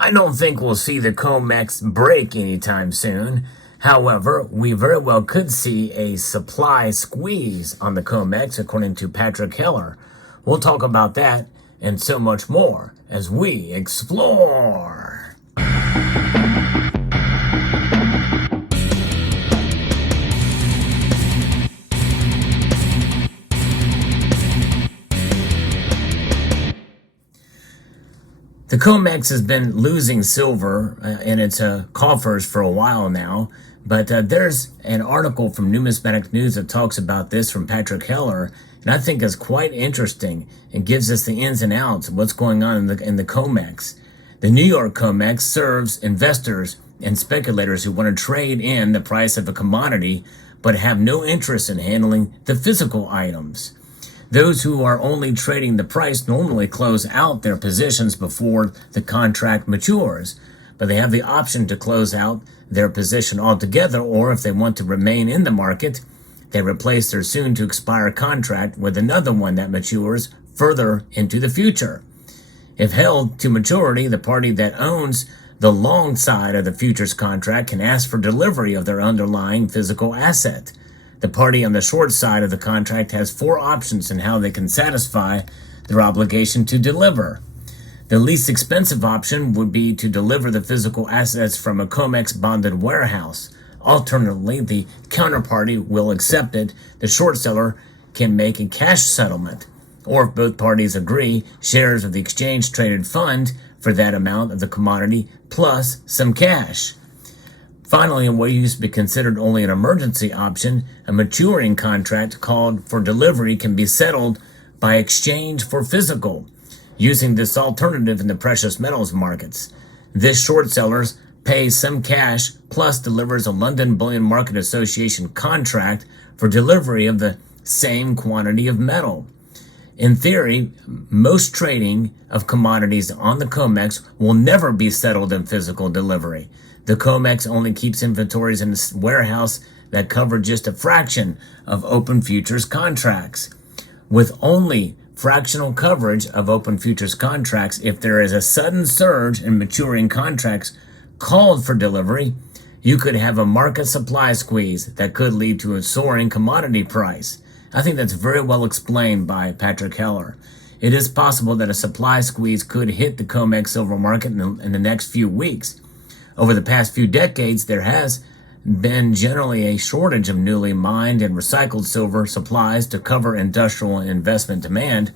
I don't think we'll see the COMEX break anytime soon. However, we very well could see a supply squeeze on the COMEX, according to Patrick Heller. We'll talk about that and so much more as we explore. The COMEX has been losing silver in its coffers for a while now, but there's an article from Numismatic News that talks about this from Patrick Heller, and I think is quite interesting and gives us the ins and outs of what's going on in the COMEX. The New York COMEX serves investors and speculators who want to trade in the price of a commodity but have no interest in handling the physical items. Those who are only trading the price normally close out their positions before the contract matures, but they have the option to close out their position altogether, or if they want to remain in the market, they replace their soon-to-expire contract with another one that matures further into the future. If held to maturity, the party that owns the long side of the futures contract can ask for delivery of their underlying physical asset. The party on the short side of the contract has 4 options in how they can satisfy their obligation to deliver. The least expensive option would be to deliver the physical assets from a COMEX bonded warehouse. Alternatively, the counterparty will accept it. The short seller can make a cash settlement, or if both parties agree, shares of the exchange traded fund for that amount of the commodity plus some cash. Finally, in what used to be considered only an emergency option, a maturing contract called for delivery can be settled by exchange for physical, using this alternative in the precious metals markets. This short sellers pays some cash plus delivers a London Bullion Market Association contract for delivery of the same quantity of metal. In theory, most trading of commodities on the COMEX will never be settled in physical delivery. The COMEX only keeps inventories in its warehouse that cover just a fraction of open futures contracts. With only fractional coverage of open futures contracts, if there is a sudden surge in maturing contracts called for delivery, you could have a market supply squeeze that could lead to a soaring commodity price. I think that's very well explained by Patrick Heller. It is possible that a supply squeeze could hit the COMEX silver market in the next few weeks. Over the past few decades, there has been generally a shortage of newly mined and recycled silver supplies to cover industrial and investment demand.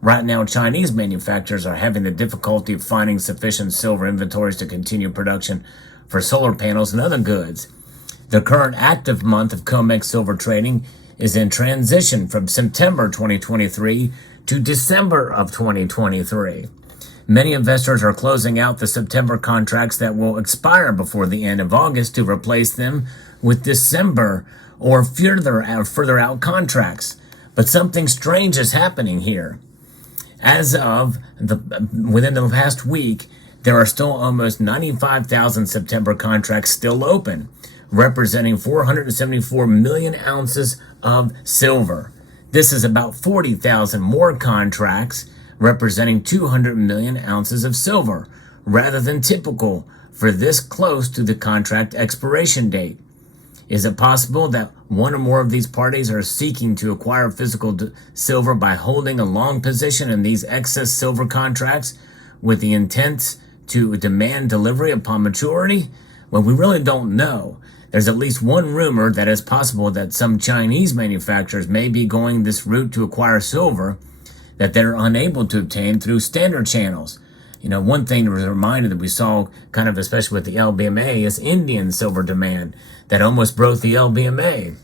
Right now, Chinese manufacturers are having the difficulty of finding sufficient silver inventories to continue production for solar panels and other goods. The current active month of COMEX silver trading is in transition from September 2023 to December of 2023. Many investors are closing out the September contracts that will expire before the end of August to replace them with December or further out contracts. But something strange is happening here. As of within the past week, there are still almost 95,000 September contracts still open, representing 474 million ounces of silver. This is about 40,000 more contracts representing 200 million ounces of silver, rather than typical for this close to the contract expiration date. Is it possible that one or more of these parties are seeking to acquire physical silver by holding a long position in these excess silver contracts with the intent to demand delivery upon maturity? Well, we really don't know. There's at least one rumor that it's possible that some Chinese manufacturers may be going this route to acquire silver that they're unable to obtain through standard channels. You know, one thing to remind that we saw kind of, especially with the LBMA, is Indian silver demand that almost broke the LBMA.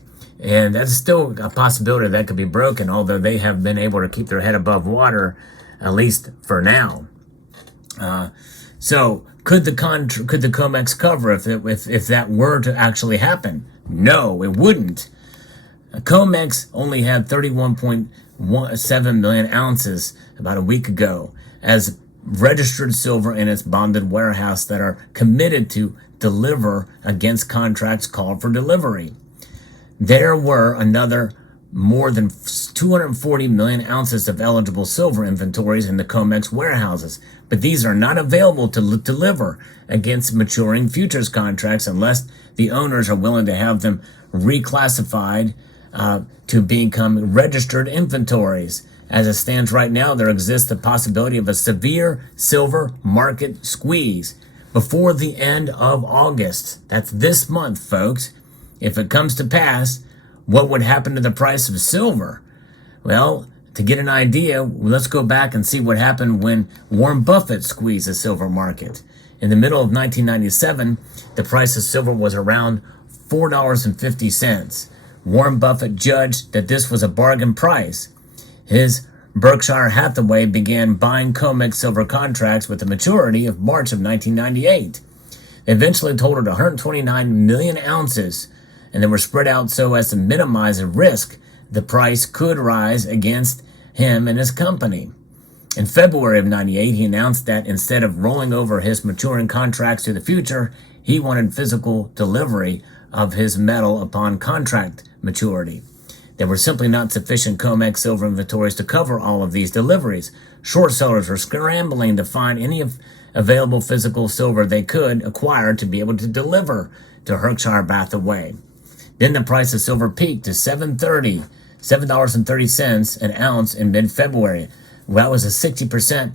And that's still a possibility that could be broken, although they have been able to keep their head above water, at least for now. So could the COMEX cover if that were to actually happen? No, it wouldn't. COMEX only had 31.17 million ounces about a week ago as registered silver in its bonded warehouse that are committed to deliver against contracts called for delivery. There were another more than 240 million ounces of eligible silver inventories in the COMEX warehouses, but these are not available to deliver against maturing futures contracts unless the owners are willing to have them reclassified to become registered inventories. As it stands right now, there exists the possibility of a severe silver market squeeze before the end of August. That's this month, folks. If it comes to pass, what would happen to the price of silver? Well, to get an idea, let's go back and see what happened when Warren Buffett squeezed the silver market. In the middle of 1997, the price of silver was around $4.50. Warren Buffett judged that this was a bargain price. His Berkshire Hathaway began buying COMEX silver contracts with the maturity of March of 1998. They eventually totaled 129 million ounces, and they were spread out so as to minimize the risk the price could rise against him and his company. In February of 98, he announced that instead of rolling over his maturing contracts to the future, he wanted physical delivery of his metal upon contract maturity. There were simply not sufficient COMEX silver inventories to cover all of these deliveries. Short sellers were scrambling to find any available physical silver they could acquire to be able to deliver to Berkshire Hathaway. Then the price of silver peaked to $7.30 an ounce in mid-February. Well, that was a 60%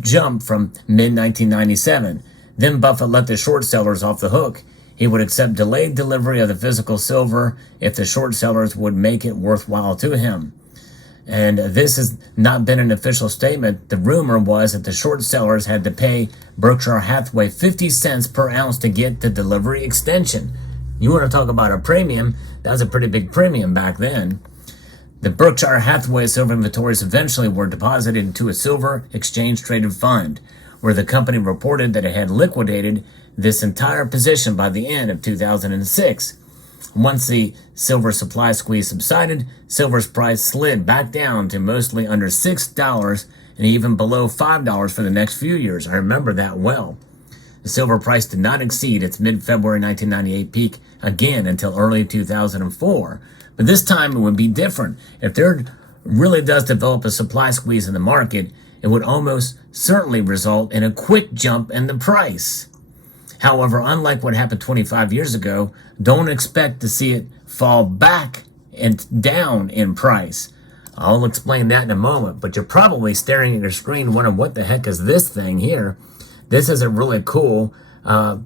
jump from mid-1997. Then Buffett let the short sellers off the hook. He would accept delayed delivery of the physical silver if the short sellers would make it worthwhile to him. And this has not been an official statement. The rumor was that the short sellers had to pay Berkshire Hathaway 50 cents per ounce to get the delivery extension. You want to talk about a premium? That was a pretty big premium back then. The Berkshire Hathaway silver inventories eventually were deposited into a silver exchange-traded fund, where the company reported that it had liquidated this entire position by the end of 2006. Once the silver supply squeeze subsided, silver's price slid back down to mostly under $6 and even below $5 for the next few years. I remember that well. The silver price did not exceed its mid-February 1998 peak again until early 2004. But this time it would be different. If there really does develop a supply squeeze in the market, it would almost certainly result in a quick jump in the price. However, unlike what happened 25 years ago, don't expect to see it fall back and down in price. I'll explain that in a moment, but you're probably staring at your screen wondering what the heck is this thing here. This is a really cool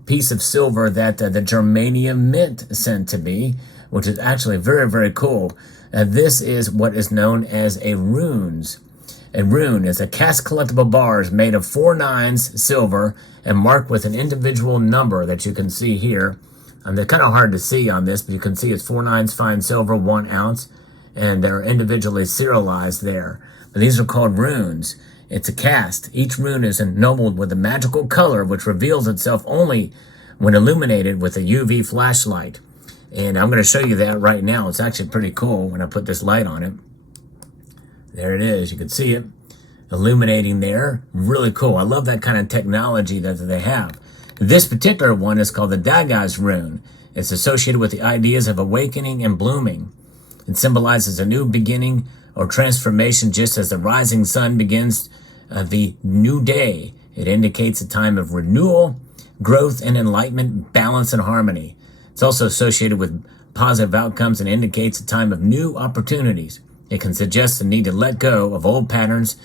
piece of silver that the Germanium Mint sent to me, which is actually very, very cool. This is what is known as a runes. A rune is a cast collectible bars made of 4 nines silver and marked with an individual number that you can see here. And they're kind of hard to see on this, but you can see it's 4 nines fine silver, 1 ounce, and they're individually serialized there. But these are called runes. It's a cast. Each rune is ennobled with a magical color which reveals itself only when illuminated with a UV flashlight. And I'm going to show you that right now. It's actually pretty cool when I put this light on it. There it is. You can see it illuminating there. Really cool. I love that kind of technology that they have. This particular one is called the Dagaz rune. It's associated with the ideas of awakening and blooming. It symbolizes a new beginning or transformation just as the rising sun begins the new day. It indicates a time of renewal, growth and enlightenment, balance and harmony. It's also associated with positive outcomes and indicates a time of new opportunities. It can suggest the need to let go of old patterns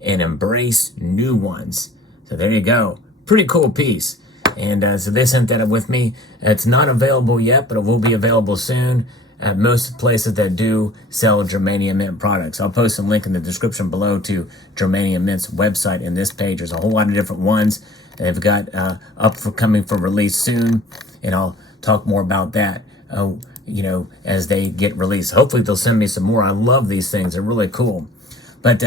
and embrace new ones. So there you go. Pretty cool piece. And so they sent that with me. It's not available yet, but it will be available soon at most places that do sell Germanium Mint products. I'll post a link in the description below to Germanium Mint's website in this page. There's a whole lot of different ones they've got coming for release soon, and I'll talk more about that as they get released. Hopefully they'll send me some more. I love these things. They're really cool. But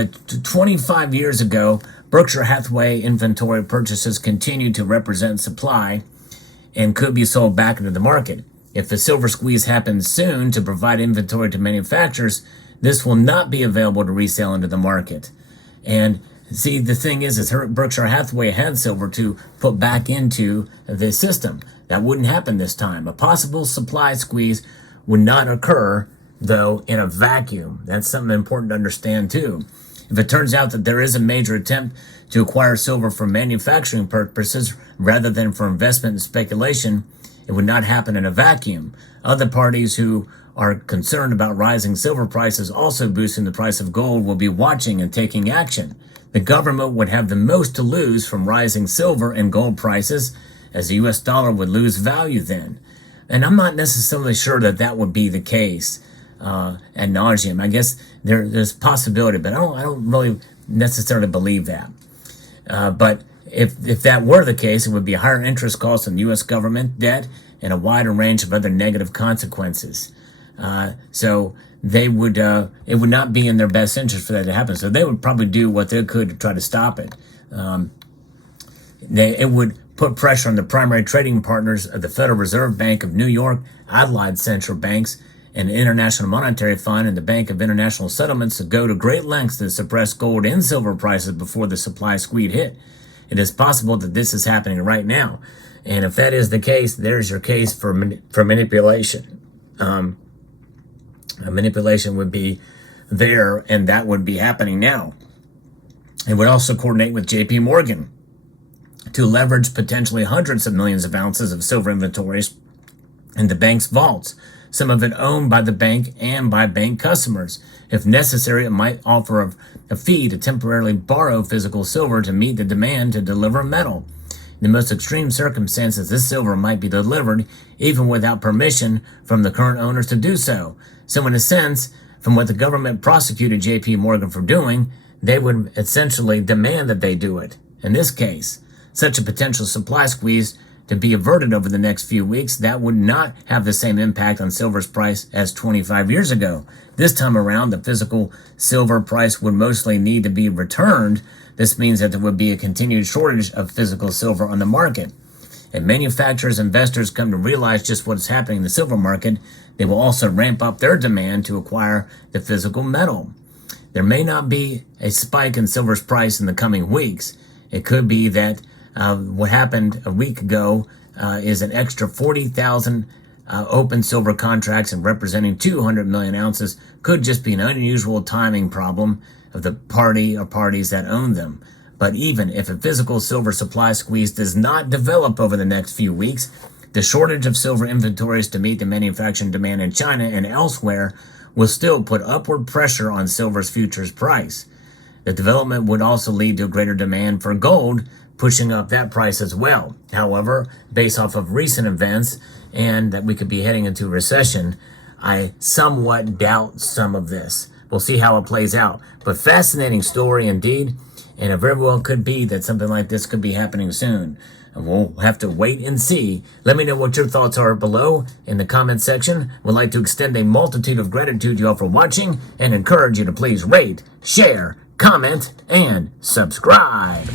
25 years ago, Berkshire Hathaway inventory purchases continued to represent supply and could be sold back into the market. If the silver squeeze happens soon to provide inventory to manufacturers, this will not be available to resell into the market. And see, the thing is Berkshire Hathaway had silver to put back into the system. That wouldn't happen this time. A possible supply squeeze would not occur though, in a vacuum. That's something important to understand, too. If it turns out that there is a major attempt to acquire silver for manufacturing purposes rather than for investment and speculation, it would not happen in a vacuum. Other parties who are concerned about rising silver prices also boosting the price of gold will be watching and taking action. The government would have the most to lose from rising silver and gold prices, as the US dollar would lose value then. And I'm not necessarily sure that that would be the case ad nauseum. I guess there's possibility, but I don't really necessarily believe that. But if that were the case, it would be higher interest costs on U.S. government debt and a wider range of other negative consequences. So they would it would not be in their best interest for that to happen. So they would probably do what they could to try to stop it. It would put pressure on the primary trading partners of the Federal Reserve Bank of New York, allied central banks, and the International Monetary Fund and the Bank of International Settlements to go to great lengths to suppress gold and silver prices before the supply squeeze hit. It is possible that this is happening right now. And if that is the case, there's your case for manipulation. Manipulation would be there, and that would be happening now. It would also coordinate with JP Morgan to leverage potentially hundreds of millions of ounces of silver inventories in the bank's vaults, some of it owned by the bank and by bank customers. If necessary, it might offer a fee to temporarily borrow physical silver to meet the demand to deliver metal. In the most extreme circumstances, this silver might be delivered even without permission from the current owners to do so. So in a sense, from what the government prosecuted JP Morgan for doing, they would essentially demand that they do it. In this case, such a potential supply squeeze to be averted over the next few weeks, that would not have the same impact on silver's price as 25 years ago. This time around, the physical silver price would mostly need to be returned. This means that there would be a continued shortage of physical silver on the market. If manufacturers and investors come to realize just what is happening in the silver market, they will also ramp up their demand to acquire the physical metal. There may not be a spike in silver's price in the coming weeks. It could be that what happened a week ago is an extra 40,000 open silver contracts and representing 200 million ounces could just be an unusual timing problem of the party or parties that own them. But even if a physical silver supply squeeze does not develop over the next few weeks, the shortage of silver inventories to meet the manufacturing demand in China and elsewhere will still put upward pressure on silver's futures price. The development would also lead to a greater demand for gold, pushing up that price as well. However, based off of recent events and that we could be heading into a recession, I somewhat doubt some of this. We'll see how it plays out. But fascinating story indeed, and it very well could be that something like this could be happening soon. And we'll have to wait and see. Let me know what your thoughts are below in the comment section. Would like to extend a multitude of gratitude to you all for watching and encourage you to please rate, share, comment, and subscribe.